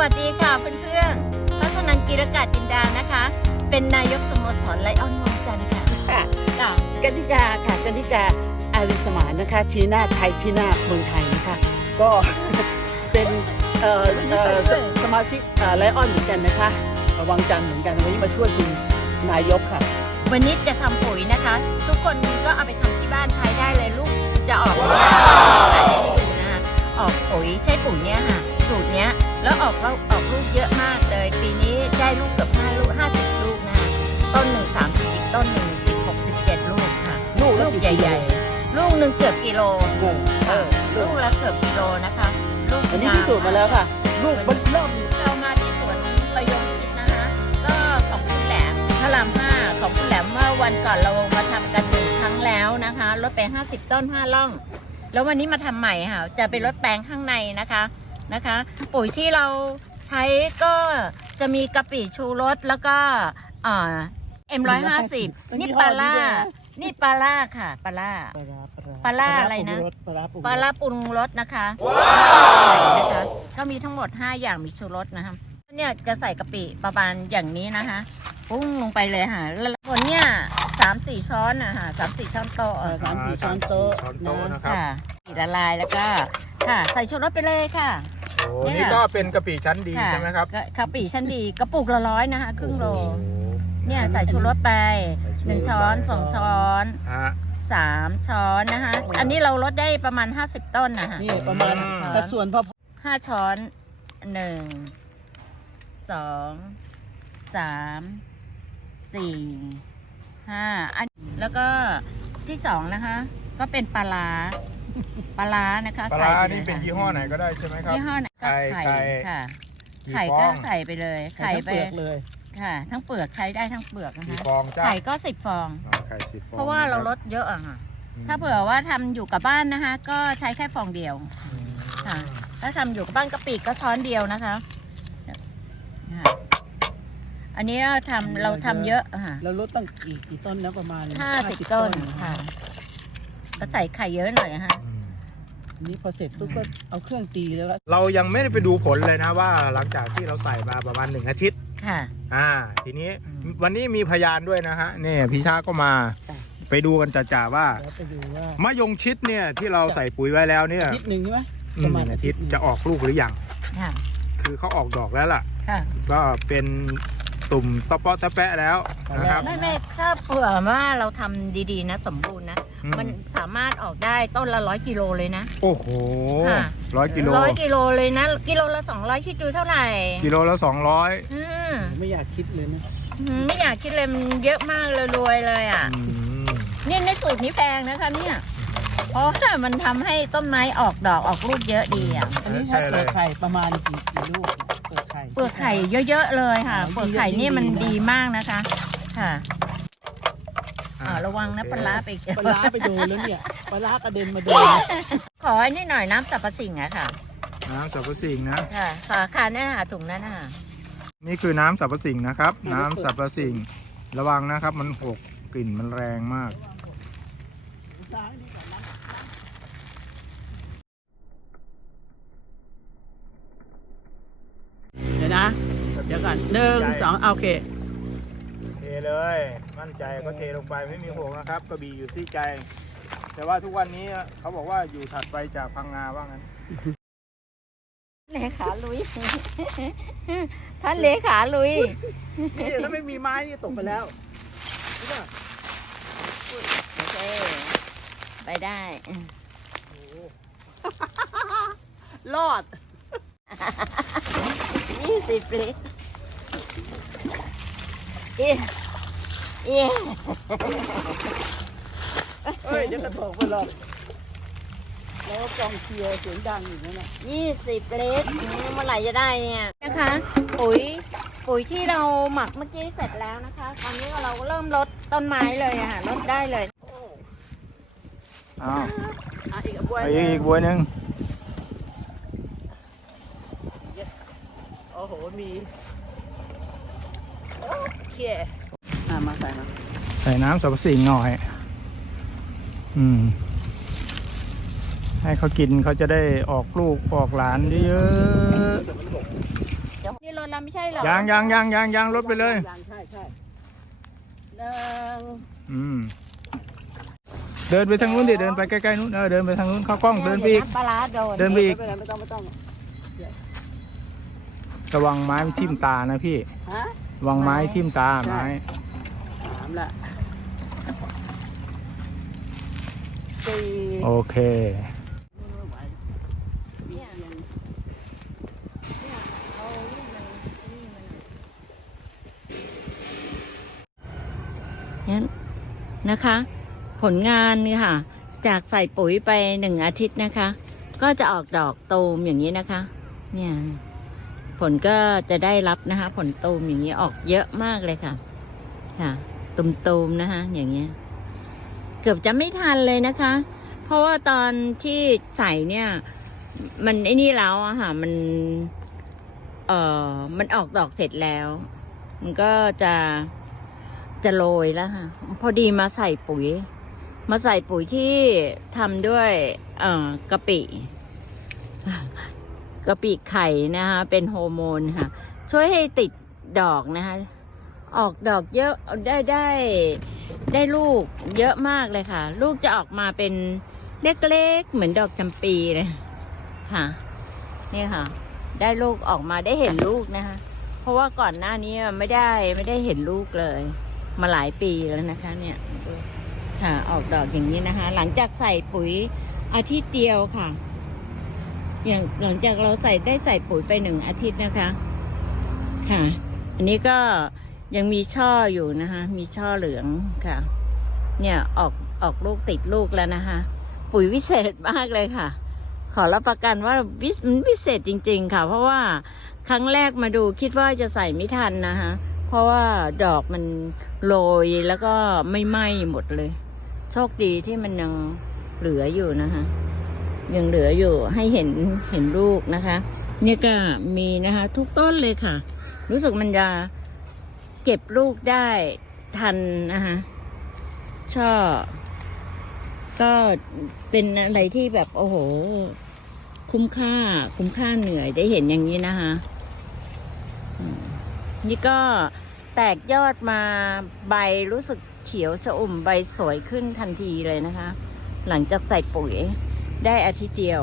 วัสดีค่ะเพื่อนๆพัฒนันกีรกาศจินดานะคะ เป็นนายกสโมสรไลออนวงจันทร์ค่ะค่ะค่ะกนิกาค่ะกนิกาอาริสมานนะคะ ชีหน้าไทยชีหน้าเมืองไทยนะคะ ก็เป็นเอ่อเอ่อสสมาชิกไลออนเหมือนกันนะคะวังจันทร์เหมือนกันวันนี้มาช่วยคุณนายกค่ะ วันนี้จะทำปุ๋ยนะคะ ทุกคนก็เอาไปทำที่บ้านใช้ได้เลยลูกจะออกลูกแต่ให้ดูนะคะออกปุ๋ยใช้ปุ๋ยเนี้ยค่ะ ออกลูกออกลูกเยอะมากเลย ปีนี้ได้ลูกเกือบห้าลูกห้าสิบลูกนะคะต้นหนึ่งสามสิบต้นหนึ่งสิบหกสิบเจ็ดลูกค่ะ ลูกละลูกกี่ใกิโลหญ่ๆ ลูกหนึ่งเกือบกิโลเออเออลูกละเกือบกิโลนะคะ ลูกอันนี้พิสูจน์มาแล้วค่ะ ลูกมันเริ่มเรามาที่สวนประยงชิดนะคะ ก็ของคุณแหลมพระรามห้าของคุณแหลมเมื่อวันก่อนเรามาทำกันหนึ่งครั้งแล้วนะคะลดไป50ต้น5ล่อง แล้ววันนี้มาทำใหม่ค่ะ จะไปลดแปลงข้างในนะคะ นะคะ ปุ๋ยที่เราใช้ก็จะมีกะปิชูรสแล้วก็เอ็มร้อยห้าสิบนี่ปลาล่า นี่ปลาล่าค่ะปลาล่าปลาร้าปลาร้าอะไรนะปลาร้าปรุงรสปลาลาปรุงรสนะคะนะคะก็มีทั้งหมด 5 อย่างมีชูรสนะคะเนี่ยจะใส่กะปิประมาณอย่างนี้นะคะปุ้งลงไปเลยค่ะแล้วผลเนี่ยสามสี่ช้อนนะคะสามสี่ช้อนโต๊ะเอ่อสามสี่ช้อนโต๊ะช้อนโต๊ะนะนะครับค่ะปิดละลายแล้วก็ค่ะ ใส่ชูรสไปเลยค่ะ โอ้เนี่ยนี่ก็เป็นกะปิชั้นดีค่ะใช่ไหมครับก็กะปิชั้นดีกระปุกละร้อยนะคะครึ่งโลโอ้โหเนี่ยใส่ชูรสไปหนึ่งช้อนสองช้อนฮะ สามช้อนนะคะ อันนี้เราลดได้ประมาณ 50 ต้นนะคะนี่ประมาณอืม สัดส่วนพอห้าช้อนหนึ่งสองสามสี่ห้าอันแล้วก็ที่สองนะคะ ก็เป็นปลาร้า ปลาร้านะคะปลาใส่ร้าไปลนี่ยเป็นค่ะยี่ห้อไหนก็ได้ใช่ไหมครับ ยี่ห้อไหนก็ไข่ไข่ไข่ ค่ะกี่ไข่ฟก็องใส่ไปเลยไข่ไข่ทั้งไปเปลือกเลยค่ะ ทั้งเปลือกใช้ได้ทั้งเปลือกนะกี่คะฟองจ้าไข่ก็สิบฟอง อ๋อไข่สิบฟองเพราะว่าเราลดเยอะอะค่ะถ้าเผื่อว่าทำอยู่กับบ้านนะคะ ก็ใช้แค่ฟองเดียวอืมค่ะ ถ้าทำอยู่กับบ้านกะปิก็ช้อนเดียวนะคะค่ะอันนี้เราทำเราทำเยอะค่ะแล้วลดตั้งกี่กี่ต้นแล้วประมาณห้าสิบต้นค่ะ ก็ใส่ไข่เยอะหน่อยนะคะอืมอั นนี้พอเสร็จปุ๊บก็เอาเครื่องตีแล้วก็เรายังไม่ได้ไปดูผลเลยนะว่าหลังจากที่เราใส่มาประมาณหนึ่งอาทิตย์ ค่ะ อ่า ทีนี้อืมวันนี้มีพยานด้วยนะฮะนี่พี่ชาก็มาไปดูกันจ่าๆว่าแล้วไปดูว่ามะยงชิดเนี่ยที่เราใส่ปุ๋ยไว้แล้วเนี่ยอาทิตย์หนึ่งใช่ไหมอืประมมาณอาทิตย์หนึ่งจะออกลูกหรือยังค่ะ คือเขาออกดอกแล้วล่ะ ค่ะ ก็เป็น ตุ่มตะเปาะตะแปะแล้วนะครับ ไม่ไม่ถ้าเผื่อว่าเราทำดีๆนะ สมบูรณ์นะ อืมันสามารถออกได้ต้นละร้อยกิโลเลยนะ โอ้โหค่ะ ร้อยกิโลร้อยกิโลเลยนะ กิโลละสองร้อยคิดดูเท่าไหร่กิโลละสองร้อยอืมไม่อยากคิดเลยนะอืมไม่อยากคิดเลยมันเยอะมากเลยรวยเลยอะนี่ในสูตรนี้แพงนะคะเนี่ย เพราะว่ามันทำให้ต้นไม้ออกดอกออกลูกเยอะดีอะอันนี้ถ้าเปลือกไข่ประมาณกี่กี่ลูก เปลือกไข่เยอะ ๆ เลยค่ะอ๋อเปลือกไข่นี่มันยิ่งดีดีนะมากนะคะ ค่ะอ่าระวังนะปลาร้าไปปลาร้าไปโดนแล้วเนี่ยปลาร้ากระเด็นมาโดนขอไอ้นี่หน่อยน้ำสับปะสิ่งอะค่ะ น้ำสับปะสิ่งนะ ค่ะค่ะค่ะเนี่ยนะคะถุงนั้นนะคะนี่คือน้ำสับปะสิ่งนะครับ น้ำสับปะสิ่ง ระวังนะครับ มันหกกลิ่นมันแรงมากเดี๋ยวนะ เดี๋ยว ก่อนหนึ่งสองโอเค เทเลย มั่นใจก็เทลงไปไม่มีห่วงนะครับ กระบี่อยู่ที่ใจ แต่ว่าทุกวันนี้เขาบอกว่าอยู่ถัดไปจากพังงาว่างั้นเลขาลุย ท่านเลขาลุย นี่ถ้าไม่มีไม้นี่ตกไปแล้วโอเค ไปได้รอดยี่สิบลิตร เอ๊ะเอ๊ะเอ้ยเดี๋ยวกระตกไปหรอกแล้วกองเชียร์เสียงดังอยู่นั่นน่ะยี่สิบลิตรอืมเมื่อไหร่จะได้เนี่ยนะคะปุ๋ยปุ๋ยที่เราหมักเมื่อกี้เสร็จแล้วนะคะ ตอนนี้เราเริ่มลดต้นไม้เลยอะค่ะลดได้เลยอ้าวอะอีกอันบวยไปอีกบวยหนึ่ง yes โอ้โหมีโอ เคอะมาใส่มาใส่น้ำสับปะสิ่งหน่อย อืม ให้เขากินเขาจะได้ออกลูกออกหลานเยอะแล้วไม่ใช่เหรอยังยังยังยังยังลดไปเลยยังใช่ใช่หนึ่งอืม เดินไปทางนู้นดิ เดินไปใกล้ๆนู้น เออ เดินไปทางนู้นเข้ากล้อง เดินไปอีกดี๋ยวำปลาร้าโดนเดินไปอีก ไม่เป็นไรไม่ต้องไม่ต้อง ระวังไม้มันทิ่มตานะพี่ ฮะ ระวังไม้ทิ่มตาไม้สามละสี่โอเคไม่ไหวเนี่ยเนี่ยเอาลูกมันนี่มันงั้นนะคะ ผลงานนี่ค่ะ จากใส่ปุ๋ยไปหนึ่งอาทิตย์นะคะ ก็จะออกดอกตูมอย่างนี้นะคะ เนี่ย ผลก็จะได้รับนะคะ ผลตูมอย่างนี้ออกเยอะมากเลยค่ะ ค่ะตูมๆนะคะอย่างเงี้ย เกือบจะไม่ทันเลยนะคะ เพราะว่าตอนที่ใส่เนี่ย มันไอ้นี่แล้วอะค่ะ มัน เอ่อ มันออกดอกเสร็จแล้ว มันก็จะจะโรยแล้วค่ะ พอดีมาใส่ปุ๋ย มาใส่ปุ๋ยที่ทำด้วย เอ่อกะปิ กะปิไข่นะคะ เป็นโฮอร์โมนค่ะ ช่วยให้ติดดอกนะคะ ออกดอกเยอะได้ได้ได้ลูกเยอะมากเลยค่ะ ลูกจะออกมาเป็นเล็กๆ เหมือนดอกจำปีเลยค่ะ นี่ค่ะ ได้ลูกออกมาได้เห็นลูกนะคะ เพราะว่าก่อนหน้านี้ไม่ได้ไม่ได้เห็นลูกเลย มาหลายปีแล้วนะคะ เนี่ยค่ะ ออกดอกอย่างนี้นะคะ หลังจากใส่ปุ๋ยอาทิตย์เดียวค่ะ อย่างหลังจากเราใส่ได้ใส่ปุ๋ยไปหนึ่งอาทิตย์นะคะ ค่ะ อันนี้ก็ยังมีช่ออยู่นะคะ มีช่อเหลืองค่ะ เนี่ยออกออกลูกติดลูกแล้วนะคะ ปุ๋ยวิเศษมากเลยค่ะ ขอรับประกันว่าวิมันวิเศษจริง ๆ ค่ะ เพราะว่าครั้งแรกมาดูคิดว่าจะใส่ไม่ทันนะคะเพราะว่าดอกมันโรยแล้วก็ไม่ไหม้หมดเลย โชคดีที่มันยังเหลืออยู่นะคะ ยังเหลืออยู่ให้เห็นเห็นลูกนะคะ นี่ก็มีนะคะ ทุกต้นเลยค่ะ รู้สึกมันจะเก็บลูกได้ทันนะคะช่อก็เป็นอะไรที่แบบโอ้โห คุ้มค่า คุ้มค่าเหนื่อยได้เห็นอย่างนี้นะคะนี่ก็แตกยอดมาใบรู้สึกเขียวชะอุ่มใบสวยขึ้นทันทีเลยนะคะ หลังจากใส่ปุ๋ย ได้อาทิตย์เดียว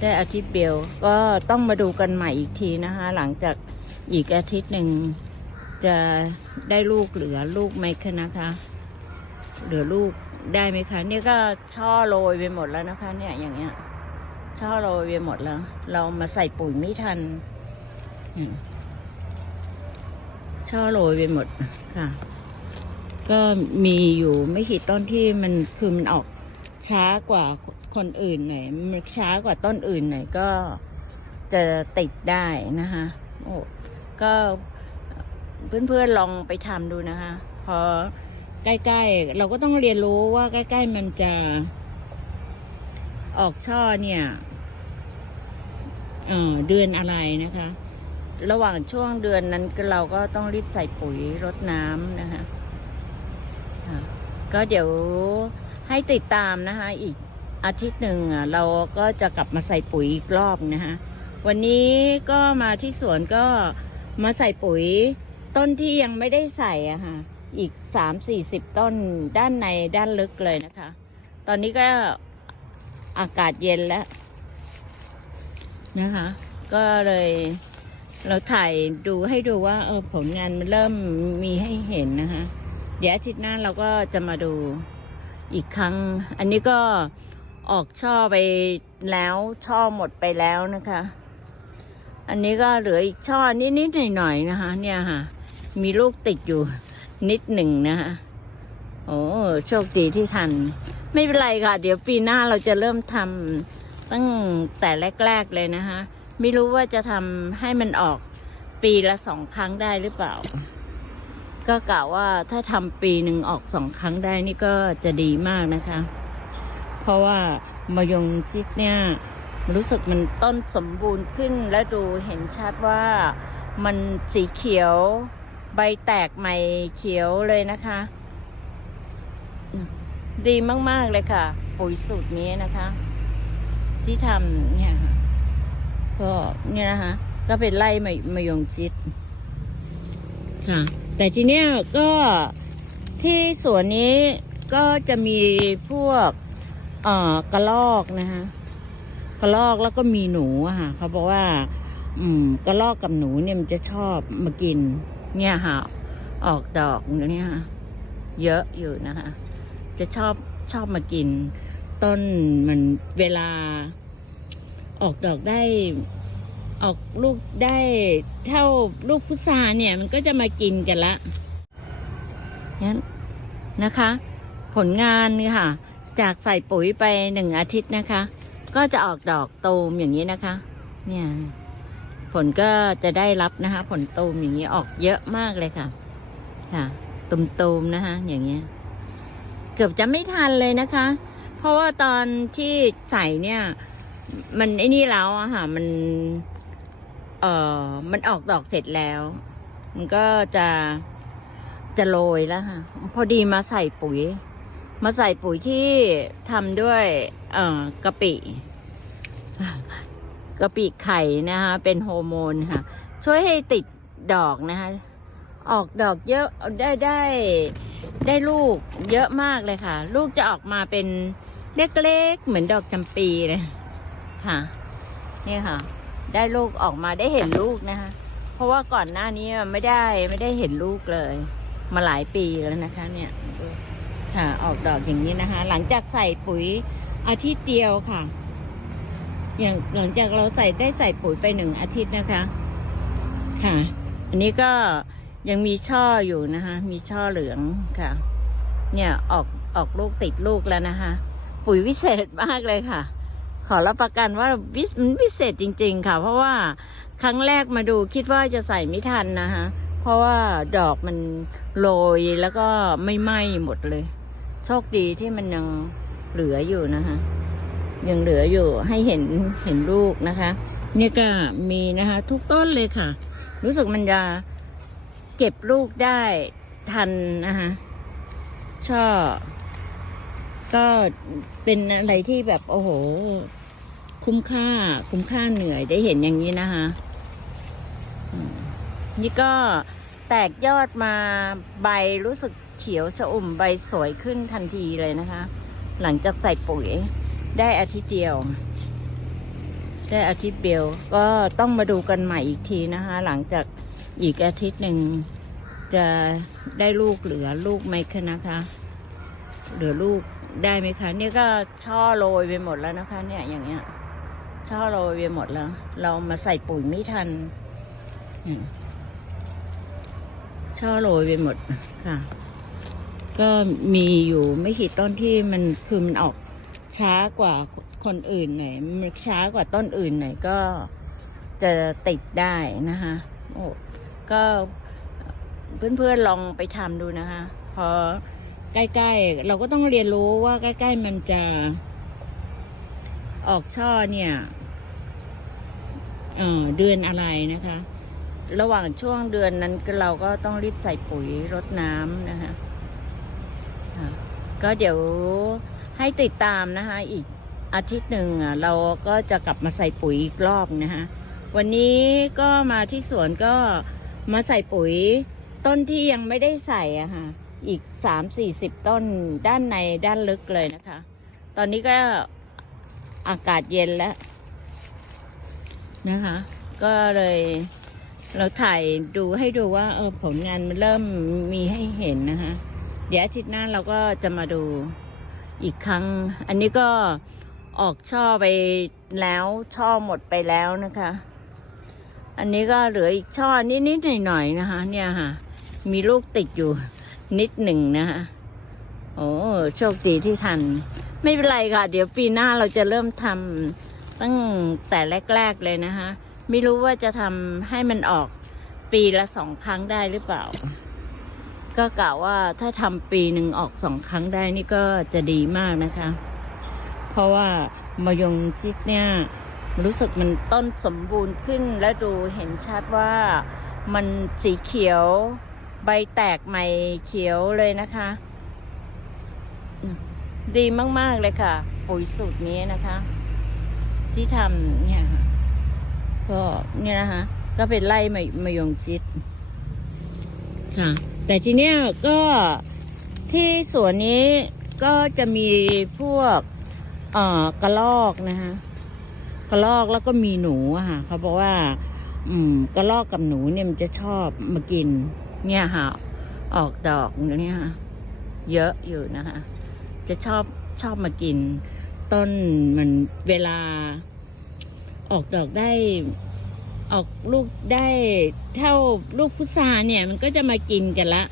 ได้อาทิตย์เดียว ก็ต้องมาดูกันใหม่อีกทีนะคะ หลังจากอีกอาทิตย์หนึ่งจะได้ลูกเหลือลูกไหมคะนะคะ เหลือลูกได้ไหมคะเนี่ยก็ช่อโรยไปหมดแล้วนะคะ เนี่ยอย่างเงี้ย ช่อโรยไปหมดแล้ว เรามาใส่ปุ๋ยไม่ทันช่อโรยไปหมดค่ะ ก็มีอยู่ไม่กี่ต้นที่มันคือมันออก ช้ากว่าคนอื่นหน่อยมันช้ากว่าต้นอื่นหน่อยก็จะติดได้นะคะโอ้ก็เพื่อนๆลองไปทำดูนะคะพอใกล้ๆ เราก็ต้องเรียนรู้ว่าใกล้ ๆ มันจะออกช่อเนี่ยเออเดือนอะไรนะคะ ระหว่างช่วงเดือนนั้นเราก็ต้องรีบใส่ปุ๋ยรดน้ำนะคะะก็เดี๋ยว ให้ติดตามนะคะอีกอาทิตย์หนึ่งอะเราก็จะกลับมาใส่ปุ๋ยอีกรอบนะคะวันนี้ก็มาที่สวนก็มาใส่ปุ๋ยต้นที่ยังไม่ได้ใส่อะค่ะอีกสามสี่สิบต้นด้านในด้านลึกเลยนะคะ ตอนนี้ก็อากาศเย็นแล้วนะคะ ก็เลยเราถ่ายดูให้ดูว่าเออผลงานมันเริ่มมีให้เห็นนะคะ เดี๋ยวอาทิตย์หน้าเราก็จะมาดู อีกครั้ง อันนี้ก็ออกช่อไปแล้วช่อหมดไปแล้วนะคะ อันนี้ก็เหลืออีกช่อนิดๆหน่อยๆนะคะ เนี่ยค่ะ มีลูกติดอยู่นิดหนึ่งนะคะโอ้โชคดีที่ทัน ไม่เป็นไรค่ะ เดี๋ยวปีหน้าเราจะเริ่มทำตั้งแต่แรก ๆเลยนะคะ ไม่รู้ว่าจะทำให้มันออกปีละสองครั้งได้หรือเปล่า ก็กะว่าถ้าทำปีหนึ่งออกสองครั้งได้นี่ก็จะดีมากนะคะ เพราะว่ามายงชิดเนี่ย รู้สึกมันต้นสมบูรณ์ขึ้นและดูเห็นชัดว่ามันสีเขียวใบแตกใหม่เขียวเลยนะคะอืมดีมาก ๆ เลยค่ะ ปุ๋ยสูตรนี้นะคะ ที่ทำเนี่ยค่ะก็เนี่ยนะคะ ก็เป็นไร่มะมะยงชิด ค่ะ แต่ทีเนี้ยก็ที่สวนนี้ก็จะมีพวกเอ่อกระลอกนะคะกระลอกแล้วก็มีหนูอะค่ะเขาบอกว่า อืมกระลอกกับหนูเนี่ยมันจะชอบมากิน เนี่ยค่ะ ออกดอกเนี่ยค่ะเยอะอยู่นะคะ จะชอบชอบมากิน ต้นมันเวลา ออกดอกได้ ออกลูกได้เท่าลูกพุทราเนี่ยมันก็จะมากินกันละนั้นนะคะ ผลงานค่ะ จากใส่ปุ๋ยไปหนึ่งอาทิตย์นะคะ ก็จะออกดอกตูมอย่างนี้นะคะ เนี่ย ผลก็จะได้รับนะคะ ผลตูมอย่างนี้ออกเยอะมากเลยค่ะ ค่ะตุมๆนะคะอย่างเงี้ยเกือบจะไม่ทันเลยนะคะ เพราะว่าตอนที่ใส่เนี่ย มันไอ้นี่แล้วอะค่ะ มัน เอ่อมันออกดอกเสร็จแล้ว มันก็จะจะโรยแล้วค่ะ พอดีมาใส่ปุ๋ย มาใส่ปุ๋ยที่ทำด้วย เอ่อกะปิกะปิไข่นะคะ เป็นโฮอร์โมนค่ะ ช่วยให้ติดดอกนะคะ ออกดอกเยอะได้ได้ได้ลูกเยอะมากเลยค่ะ ลูกจะออกมาเป็นเล็กๆ เหมือนดอกจำปีเลยค่ะ นี่ค่ะ ได้ลูกออกมาได้เห็นลูกนะคะ เพราะว่าก่อนหน้านี้ไม่ได้ไม่ได้เห็นลูกเลย มาหลายปีแล้วนะคะ เนี่ยค่ะ ออกดอกอย่างนี้นะคะ หลังจากใส่ปุ๋ยอาทิตย์เดียวค่ะ อย่างหลังจากเราใส่ได้ใส่ปุ๋ยไปหนึ่งอาทิตย์นะคะ ค่ะ อันนี้ก็ยังมีช่ออยู่นะคะ มีช่อเหลืองค่ะ เนี่ยออกออกลูกติดลูกแล้วนะคะ ปุ๋ยวิเศษมากเลยค่ะ ขอรับประกันว่าวิมันวิเศษจริง ๆ ค่ะ เพราะว่าครั้งแรกมาดูคิดว่าจะใส่ไม่ทันนะคะเพราะว่าดอกมันโรยแล้วก็ไม่ไหม้หมดเลย โชคดีที่มันยังเหลืออยู่นะคะยังเหลืออยู่ให้เห็นเห็นลูกนะคะเนี่ยก็มีนะคะ ทุกต้นเลยค่ะ รู้สึกมันจะเก็บลูกได้ทันนะคะช่อ ก็เป็นอะไรที่แบบโอ้โห คุ้มค่า คุ้มค่าเหนื่อยได้เห็นอย่างนี้นะคะนี่ก็แตกยอดมาใบรู้สึกเขียวชะอุ่มใบสวยขึ้นทันทีเลยนะคะ หลังจากใส่ปุ๋ยได้อาทิตย์เดียว ได้อาทิตย์เดียวก็ต้องมาดูกันใหม่อีกทีนะคะ หลังจากอีกอาทิตย์หนึ่งจะได้ลูกเหลือลูกไหมคะนะคะ เหลือลูก ได้ไหมคะเนี่ยก็ช่อโรยไปหมดแล้วนะคะ เนี่ยอย่างเงี้ย ช่อโรยไปหมดแล้ว เรามาใส่ปุ๋ยไม่ทันช่อโรยไปหมดค่ะ ก็มีอยู่ไม่กี่ต้นที่มันคือมันออกช้ากว่าคนอื่นหน่อยมันช้ากว่าต้นอื่นหน่อยก็จะติดได้นะคะโอ้ก็เพื่อนๆลองไปทำดูนะคะ พอ ใกล้ๆ เราก็ต้องเรียนรู้ว่าใกล้ ๆ มันจะ ออกช่อเนี่ยเออเดือนอะไรนะคะ ระหว่างช่วงเดือนนั้นเราก็ต้องรีบใส่ปุ๋ยรดน้ำนะคะก็เดี๋ยวให้ติดตามนะคะ อีกอาทิตย์หนึ่งอะเราก็จะกลับมาใส่ปุ๋ยอีกรอบนะคะวันนี้ก็มาที่สวนก็มาใส่ปุ๋ยต้นที่ยังไม่ได้ใส่อะค่ะ อีกสามสี่สิบต้นด้านในด้านลึกเลยนะคะ ตอนนี้ก็อากาศเย็นแล้วนะคะ ก็เลยเราถ่ายดูให้ดูว่าเออผลงานมันเริ่มมีให้เห็นนะคะ เดี๋ยวอาทิตย์หน้าเราก็จะมาดูอีกครั้ง อันนี้ก็ออกช่อไปแล้วช่อหมดไปแล้วนะคะ อันนี้ก็เหลืออีกช่อนิดๆหน่อยๆนะคะ เนี่ยค่ะ มีลูกติดอยู่ นิดหนึ่งนะคะโอ้โชคดีที่ทัน ไม่เป็นไรค่ะ เดี๋ยวปีหน้าเราจะเริ่มทำตั้งแต่แรก ๆเลยนะคะ ไม่รู้ว่าจะทำให้มันออกปีละสองครั้งได้หรือเปล่า ก็กล่าวว่าถ้าทำปีหนึ่งออกสองครั้งได้นี่ก็จะดีมากนะคะ เพราะว่ามายงชิดเนี่ย รู้สึกมันต้นสมบูรณ์ขึ้นและดูเห็นชัดว่ามันสีเขียว ใบแตกใหม่เขียวเลยนะคะอืมดีมาก ๆ เลยค่ะ ปุ๋ยสูตรนี้นะคะ ที่ทำเนี่ยค่ะก็เนี่ยนะคะ ก็เป็นไร่มะมะยงชิดค่ะ แต่ทีเนี้ยก็ที่สวนนี้ก็จะมีพวกเอ่อกระลอกนะคะกระลอกแล้วก็มีหนูอะค่ะเขาบอกว่า อืมกระลอกกับหนูเนี่ยมันจะชอบมากิน เนี่ยค่ะ ออกดอกเนี่ยค่ะเยอะอยู่นะคะ จะชอบชอบมากิน ต้นมันเวลา ออกดอกได้ ออกลูกได้เท่าลูกพุทราเนี่ย มันก็จะมากินกันละ